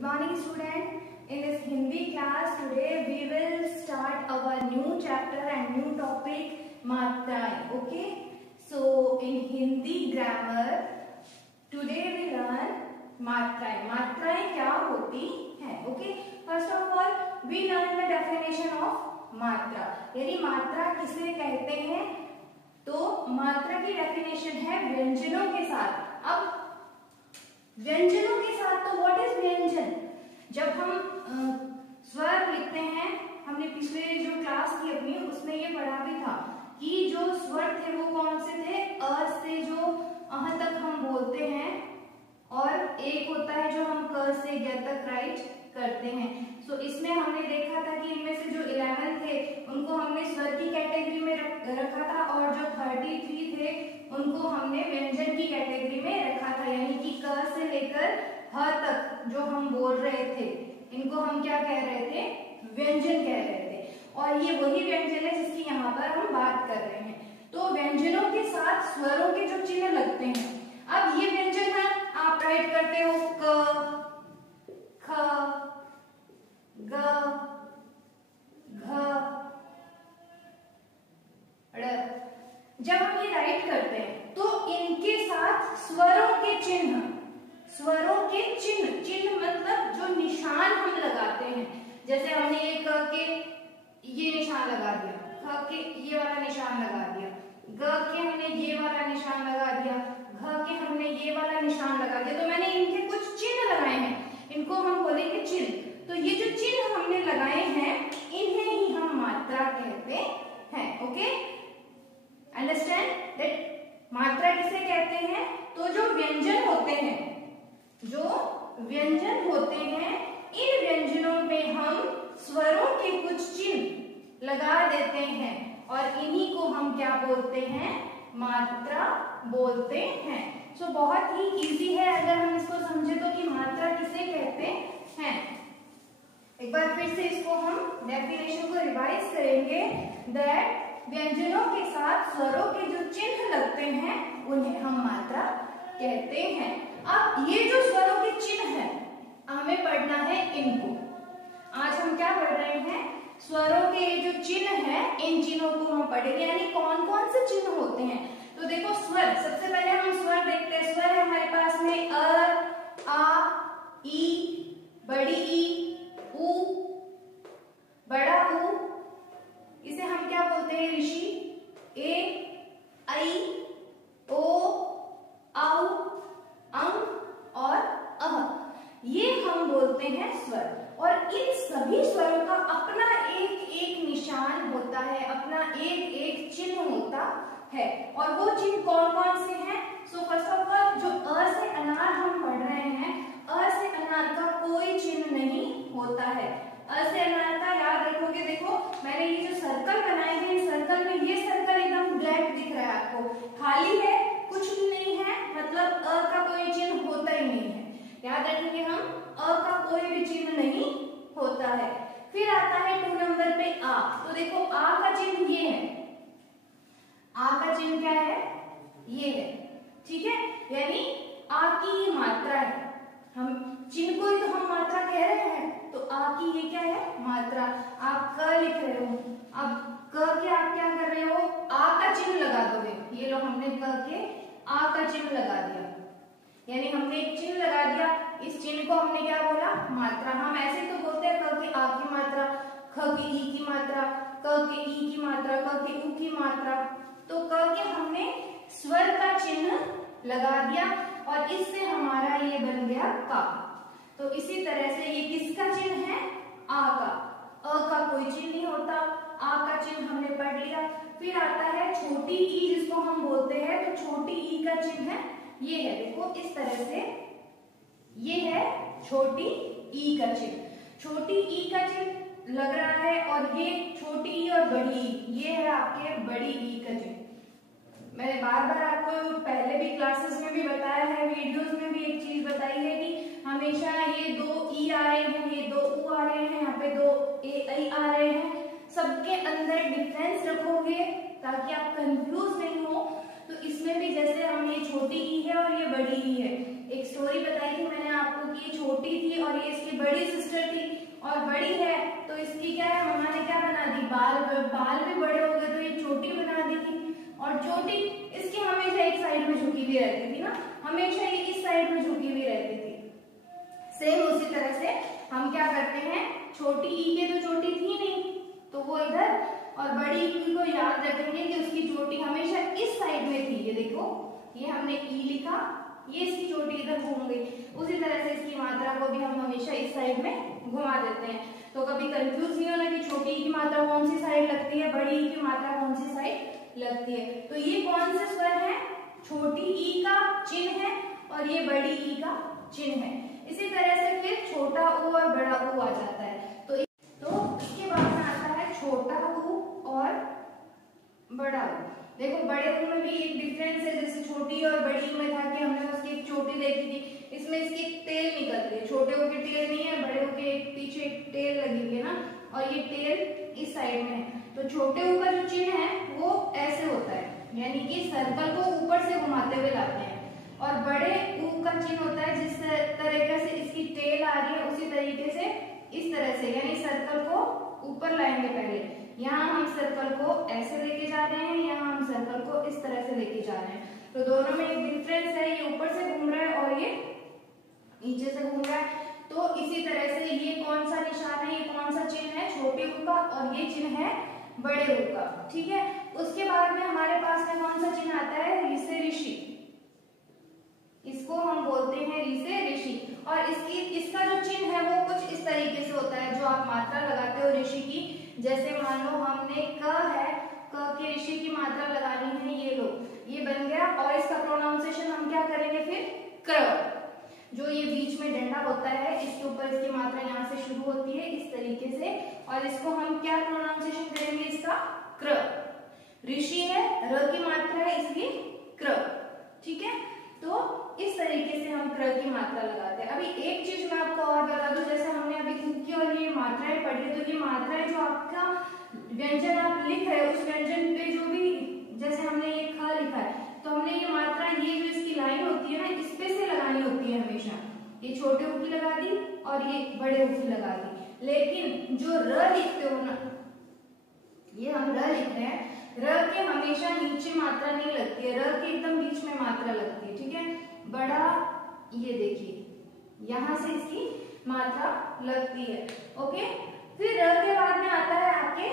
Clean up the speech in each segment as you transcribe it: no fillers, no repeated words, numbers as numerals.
Good morning student. In this Hindi class today we will start our new chapter and new topic Matraएं. Okay. So in Hindi grammar today we learn मात्राएं. मात्राएं क्या होती हैं? Okay. First of all we learn the definition of मात्रा. यानी मात्रा किसे कहते हैं? तो मात्रा की डेफिनेशन है व्यंजनों के साथ. अब व्यंजनों के साथ तो व्हाट इज व्यंजन? जब हम स्वर लिखते हैं, हमने पिछले जो क्लास थी अपनी उसमें ये पढ़ा भी था कि जो स्वर थे वो कौन से थे? अ से जो अह तक हम बोलते हैं और एक होता है जो हम क से ग तक राइट करते हैं. सो इसमें हमने देखा था कि इनमें से जो 11 थे उनको हमने स्वर की कैटेगरी में रखा था और जो 33 थे उनको हमने व्यंजन की कैटेगरी में रखा था. यानी कि क से लेकर ह तक जो हम बोल रहे थे इनको हम क्या कह रहे थे? व्यंजन कह रहे थे. और ये वही व्यंजन है जिसकी यहाँ पर हम बात कर रहे हैं. तो व्यंजनों के साथ स्वरों के जो चिन्ह लगते हैं, अब ये व्यंजन है आप राइट करते हो क, ख, ग, घ, ड़. जब हम ये राइट करते हैं तो इनके साथ स्वरों के चिन्ह मतलब जो निशान हम लगाते हैं. जैसे हमने ये क के ये निशान लगा दिया, ख के ये वाला निशान लगा दिया, ग के हमने ये वाला निशान लगा दिया, घ के हमने ये वाला निशान लगा दिया. तो मैंने इनके कुछ चिन्ह लगाए हैं, इनको हम बोलेंगे चिन्ह. तो ये जो चिन्ह हमने लगाए हैं इन्हें ही हम मात्रा कहते हैं. ओके, अंडरस्टैंड दैट मात्रा किसे कहते हैं? तो जो व्यंजन होते हैं, इन व्यंजनों में हम स्वरों के कुछ चिन्ह लगा देते हैं और इन्हीं को हम क्या बोलते हैं? मात्रा बोलते हैं. सो बहुत ही इजी है अगर हम इसको समझे तो कि मात्रा किसे कहते हैं. एक बार फिर से इसको हम डेफिनेशन को रिवाइज करेंगे. दैट व्यंजनों के साथ स्वरों के जो चिन्ह लगते हैं उन्हें हम मात्रा कहते हैं. अब ये जो स्वरों के चिन्ह हैं हमें पढ़ना है इनको. आज हम क्या पढ़ रहे हैं? स्वरों के जो चिन्ह हैं इन चिन्हों को हम पढ़ेंगे. यानी कौन कौन से चिन्ह होते हैं? तो देखो स्वर, सबसे पहले हम स्वर देखते हैं. स्वर है हमारे पास में अ, आ, ई, बड़ी ई, उ, बड़ा उ. इसे हम क्या बोलते हैं? ऋषि. ए, आई, ओ, औ, अंग और अह, ये हम बोलते हैं स्वर. और इन सभी स्वरों का अपना एक एक निशान होता है, अपना एक एक चिन्ह होता है. और वो चिन्ह कौन कौन से हैं? सो फर्स्ट ऑफ ऑल जो अ से अनार हम पढ़ रहे हैं, अ से अनार का कोई चिन्ह नहीं होता है. अ से अनार का याद रखोगे. देखो मैंने ये जो सर्कल बनाए हैं, इस सर्कल में ये सर्कल एकदम ब्लैंक दिख रहा है आपको, खाली है, कुछ भी नहीं है, मतलब अ का कोई चिन्ह होता ही नहीं है. याद रखेंगे हम, अ का कोई भी चिन्ह नहीं होता है. फिर आता है 2 नंबर पे आ. तो देखो आ का चिन्ह ये है, आ का चिन्ह क्या है? ये है. ठीक है, यानी आ की मात्रा है. हम चिन्ह को ही तो हम मात्रा कह रहे हैं, तो आ की ये क्या है? मात्रा. आप क लिख रहे हो, अब क के आप क्या कर रहे हो? आ का चिन्ह लगा दोगे. ये लो हमने क के आ का चिन्ह लगा दिया, यानी हमने एक चिन्ह लगा दिया. इस चिन्ह को हमने क्या बोला? मात्रा. हम ऐसे तो बोलते हैं क के आ की मात्रा, ख के ई की मात्रा, क के ई की मात्रा, क के उ की मात्रा. तो क के हमने स्वर का चिन्ह लगा दिया और इससे हमारा ये बन गया का. तो इसी तरह से ये किसका चिन्ह है? आ का. अ का कोई चिन्ह नहीं होता, आ का चिन्ह हमने पढ़ लिया. फिर आता है छोटी ई जिसको हम बोलते हैं. तो छोटी ई का चिन्ह है ये है, देखो इस तरह से, ये है छोटी ई का चिन्ह. छोटी ई का चिन्ह लग रहा है और ये छोटी ई और बड़ी ई, ये है आपके बड़ी ई का चिन्ह. मैंने बार बार आपको पहले भी क्लासेस में भी बताया है, वीडियोस में भी एक चीज बताई है कि हमेशा ये 2 ई आ रहे हैं, ये 2 उ आ रहे हैं, यहाँ पे 2 ए आई आ रहे हैं. सबके अंदर डिफरेंस रखोगे ताकि आप कंफ्यूज नहीं हो. तो इसमें भी जैसे हम ये छोटी ई है और ये बड़ी ई है. एक स्टोरी बताई थी मैंने आपको कि ये छोटी थी और ये इसकी बड़ी सिस्टर थी और बड़ी है तो इसकी क्या है, मम्मा ने क्या बना दी, बाल भी बड़े हो गए तो ये चोटी बना दी थी। और चोटी इसकी हमेशा एक साइड में झुकी हुई रहती थी ना, हमेशा ये इस साइड में झुकी हुई रहती थी। सेम उसी तरह से हम क्या करते हैं, छोटी ई के तो चोटी थी नहीं तो वो इधर, और बड़ी ई को याद रखेंगे कि उसकी चोटी हमेशा इस साइड में थी। ये देखो, ये हमने ई लिखा, ये इसकी चोटी इधर घूम गई। उसी तरह से इसकी मात्रा को भी हम हमेशा इस साइड में घुमा देते हैं। तो कभी कंफ्यूज नहीं होना कि छोटी ई की मात्रा कौन सी साइड लगती है, बड़ी ई की मात्रा कौन सी साइड लगती है। तो ये कौन से स्वर है, छोटी ई का चिन्ह है और ये बड़ी ई का चिन्ह है। इसी तरह से फिर छोटा ऊ और बड़ा ऊ आ जाता है। तो इसके बाद में आता है छोटा ऊ और बड़ा ऊ। देखो बड़े ऊ में भी एक डिफरेंस है, जैसे छोटी और बड़ी में था कि हमने उसकी एक चोटी देखी थी, इसमें इसकी एक टेल निकलती है। छोटे ऊ की टेल नहीं है, बड़े ऊ के पीछे एक टेल लगी हुई है ना, और ये टेल इस साइड में है। तो छोटे ऊ का जो चिन्ह है वो ऐसे होता है, यानी कि सर्कल को ऊपर से घुमाते हुए लाते हैं, और बड़े ऊ का चिन्ह होता है जिस तरीके से इसकी टेल आ रही है उसी तरीके से इस तरह से, यानी सर्कल को ऊपर लाएंगे। पहले यहाँ हम सर्कल को ऐसे लेके जा रहे हैं, यहाँ हम सर्कल को इस तरह से लेके जा रहे हैं। तो दोनों में एक डिफरेंस है, ये ऊपर से घूम रहा है और ये नीचे से घूम रहा है। तो इसी तरह से ये कौन सा निशान है, ये कौन सा चिन्ह है, छोटे ऊ का, और ये चिन्ह है बड़े ऊ का। ठीक है, उसके बाद में हमारे पास में कौन सा चिन्ह आता है, ऋषि ऋषि। इसको हम बोलते हैं ऋषि ऋषि, और इसका जो चिन्ह है वो कुछ इस तरीके से होता है, जो आप मात्रा लगाते हो ऋषि की। जैसे मान लो हमने क है, क के ऋषि की मात्रा लगानी है, ये लो, ये बन गया। और इसका प्रोनाउंसिएशन हम क्या करेंगे फिर, क। जो ये बीच में डंडा होता है, इसके ऊपर इसकी मात्रा यहाँ से शुरू होती है इस तरीके से, और इसको हम क्या प्रोनाउंसिएशन करेंगे, इसका क्र। ऋषि है, र की मात्रा है इसलिए क्र। ठीक है, तो इस तरीके से हम क्र की मात्रा लगाते हैं। अभी एक चीज मैं आपको और बता दूं, जैसे हमने अभी की और ये मात्राएं पढ़ी, तो ये मात्राएं जो आपका व्यंजन आप लिख रहे हो, उस व्यंजन पे जो भी, जैसे हमने ये ख लिखा है, तो हमने ये मात्रा, ये जो इसकी लाइन होती है ना, इस पे से लगानी होती है हमेशा। ये छोटे ऊ की लगा दी और ये बड़े ऊ की लगा दी। लेकिन जो र लिखते हो ना, ये हम र लिख रहे हैं, र के हमेशा नीचे मात्रा नहीं लगती है, र के एकदम बीच में मात्रा लगती है। ठीक है, बड़ा, ये देखिए यहां से इसकी मात्रा लगती है। ओके, फिर र के बाद में आता है आपके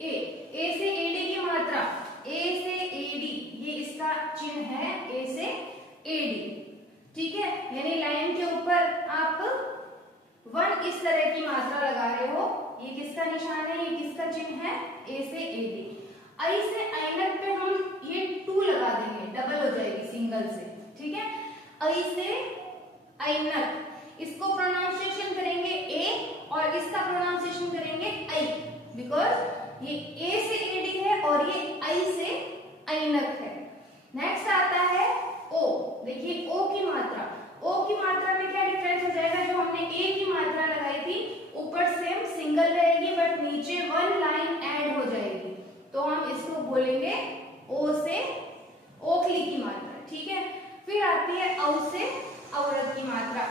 ए से एडी की मात्रा, ए से एडी, ये इसका चिन्ह है, ए से एडी। ठीक है, यानी लाइन के ऊपर आप 1 इस तरह की मात्रा लगा रहे हो, ये किसका निशान है, ये किसका चिन्ह है, ए से एडी। आई से ऐनक पे हम ये 2 लगा देंगे, डबल हो जाएगी सिंगल से। ठीक है, आई से ऐनक, इसको प्रोनाउंसिएशन करेंगे ए और इसका प्रोनाउंसिएशन करेंगे आई, बिकॉज ये ए से एडी है और ये आई से ऐनक है। नेक्स्ट आता है ओ। देखिए ओ की मात्रा, ओ की मात्रा में क्या डिफरेंस हो जाएगा, जो हमने ए की मात्रा लगाई थी ऊपर सेम सिंगल रहेगी बट नीचे 1 लाइन ऐड हो जाएगी, तो हम इसको बोलेंगे ओ से ओखली की मात्रा। ठीक है, फिर आती है औ से औरत की मात्रा,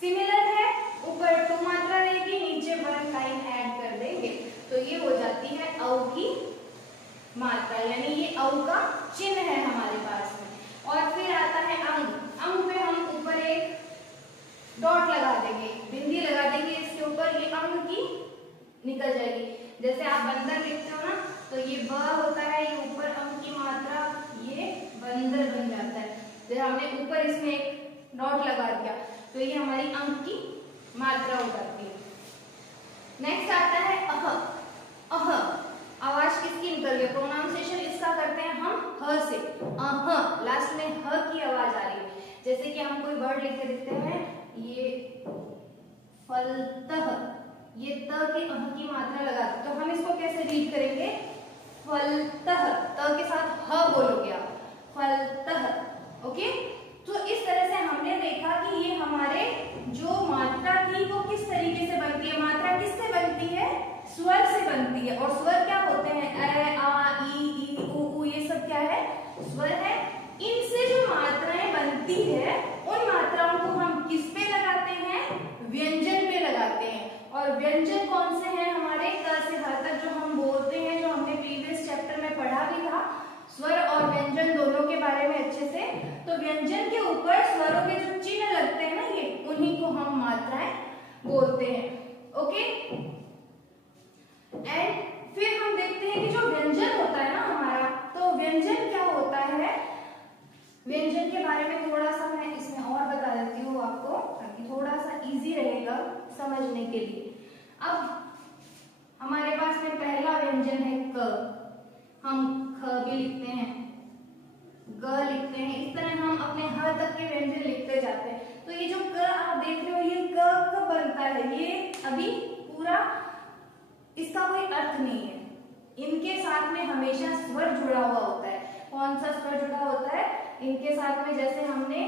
सिमिलर है, ऊपर 2 मात्रा रहेगी, नीचे 1 लाइन ऐड कर देंगे, तो ये हो जाती है औ की मात्रा, यानी ये औ का चिन्ह है हमारे पास में। और फिर आता है अंग। अंग पे हम ऊपर एक डॉट लगा देंगे, बिंदी लगा देंगे इसके ऊपर, ये अंग की निकल जाएगी। जैसे आप बंदर लिखते हो ना, तो ये ब होता है, ये ऊपर अंग की मात्रा, ये बंदर बन जाता है। तो हमने ऊपर इसमें एक डॉट लगा दिया, तो ये हमारी अंग की मात्रा हो जाती है। नेक्स्ट आता है अह। अह आवाज किसकी निकल गई, प्रोनाउंसिएशन इसका करते हैं हम ह से, अह, लास्ट में ह की आवाज आ रही है। जैसे कि हम कोई वर्ड लिख के देखते हैं, ये फलतह, ये त के अह की मात्रा लगा, तो हम इसको कैसे रीड करेंगे, फलतह, त के साथ ह बोलोगे आप, फलतह। ओके, तो इस तरह से हमने देखा कि ये हमारे जो मात्रा थी वो किस तरीके से बनती है। मात्रा किससे बनती है, स्वर से बनती है, और स्वर क्या होते हैं, अ आ ई उ ये सब क्या है, स्वर है। इनसे जो मात्राएं बनती है, उन मात्राओं को हम किस पे लगाते हैं, व्यंजन और व्यंजन कौन से हैं हमारे, क से ह तक जो हम बोलते हैं, जो हमने प्रीवियस चैप्टर में पढ़ा भी था, स्वर और व्यंजन दोनों के बारे में अच्छे से। तो व्यंजन के ऊपर स्वरों के जो चिन्ह लगते हैं ना, ये उन्हीं को हम मात्राएं बोलते हैं। ओके, एंड फिर हम देखते हैं कि जो व्यंजन होता है ना हमारा, तो व्यंजन क्या होता है, व्यंजन के बारे में थोड़ा सा मैं इसमें और बता देती हूँ आपको, ताकि थोड़ा सा इजी रहेगा समझने के लिए। अब हमारे पास में पहला व्यंजन है क, हम ख भी लिखते हैं, ग लिखते हैं, इस तरह हम अपने ह तक के व्यंजन लिखते जाते हैं। तो ये जो क आप देख रहे हो, ये क कब बनता है, ये अभी पूरा इसका कोई अर्थ नहीं है, इनके साथ में हमेशा स्वर जुड़ा हुआ होता है। कौन सा स्वर जुड़ा होता है इनके साथ में, जैसे हमने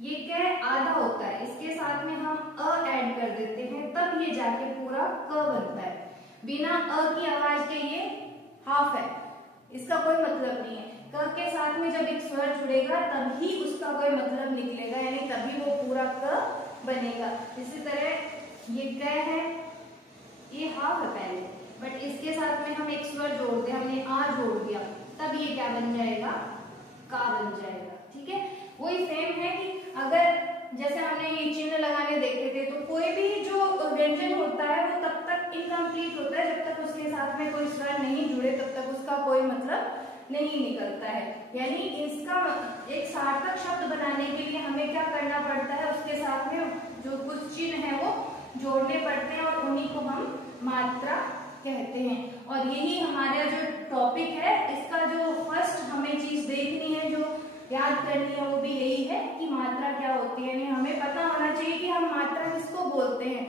ये क आधा होता है, इसके साथ में हम अ ऐड कर देते हैं, तब ये जाके पूरा क बनता है। बिना अ की आवाज के ये हाफ है, इसका कोई मतलब नहीं है। क के साथ में जब एक स्वर जुड़ेगा तभी उसका कोई मतलब निकलेगा, यानी तभी वो पूरा क बनेगा। इसी तरह ये क है, ये हाफ है पहले, बट इसके साथ में हम एक स्वर जोड़ दिया, हमने आ जोड़ दिया, तब ये क्या बन जाएगा, का बन जाएगा। ठीक है, वही सेम है कि अगर जैसे हमने ये चिन्ह लगाने देखे थे, तो कोई भी जो व्यंजन होता है वो तब तक इनकम्प्लीट होता है जब तक उसके साथ में कोई स्वर नहीं जुड़े, तब तक उसका कोई मतलब नहीं निकलता है। यानी इसका एक सार्थक शब्द बनाने के लिए हमें क्या करना पड़ता है, उसके साथ में जो कुछ चिन्ह है वो जोड़ने पड़ते हैं, और उन्हीं को हम मात्रा कहते हैं। और यही हमारा जो टॉपिक है, इसका जो फर्स्ट हमें चीज देखनी है, जो याद करनी है, वो भी यही है कि मात्रा क्या होती है। यानी हमें पता होना चाहिए कि हम मात्रा किसको बोलते हैं।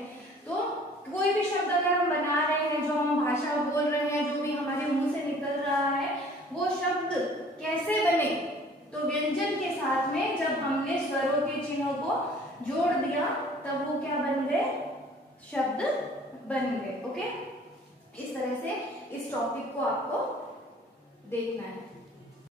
तो कोई भी शब्द अगर हम बना रहे हैं, जो हम भाषा बोल रहे हैं, जो भी हमारे मुंह से निकल रहा है, वो शब्द कैसे बने, तो व्यंजन के साथ में जब हमने स्वरों के चिन्हों को जोड़ दिया, तब वो क्या बन गए, शब्द बन गए। ओके, इस तरह से इस टॉपिक को आपको देखना है।